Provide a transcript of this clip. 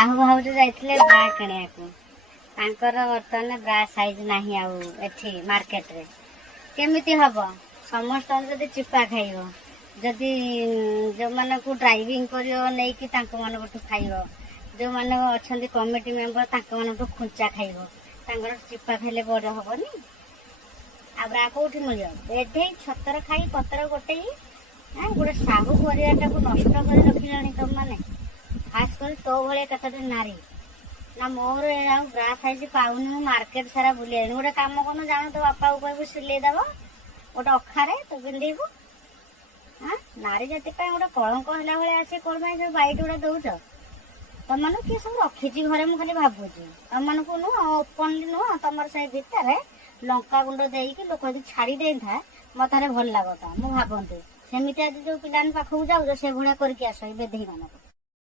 साहू भाउज जाइथिले ब्रा किणियाकू तांकर वर्तमान ब्रा साइज नाही आउ एठी मार्केट रे केमिति हबो समस्त जदि चिपा खाइबो जदि जो माने को ड्राइविंग करियो नै कि तांको माने को खाइबो जो माने अछंती कमिटी मेंबर तांको माने को खुंचा खाइबो तांकर चिपा खाइले बड़ हबोनी आ ब्रा कोठी मिलियो एठे छतर खाई पत्र गोटे गोटे साहू परिवार को नष्ट कर रखिलानी तुम माने खास कर तो भाई कतटे नारी ना मोर ब्रा साइज पाऊनी मु मार्केट सारा बुले गोटे कम कौन जान तो बापा को कहू सिले दब गोटे अखारे तो पिंधेबू हाँ नारी जाति गोटे कलंक है भाई आसे कौन सब बैट गुड़ा दौच तुम मैंने किए सब रखी घरे मुझे खाली भावुची तुम मन को नुह ओपनली नुह तुम से भितर लंका गुंड देकी लोक यदि छाड़ी दे था मत भल लगता मुझे भावती सेमती आज जो पिला पाखक जाऊ से भाया करके आस बेधे मानक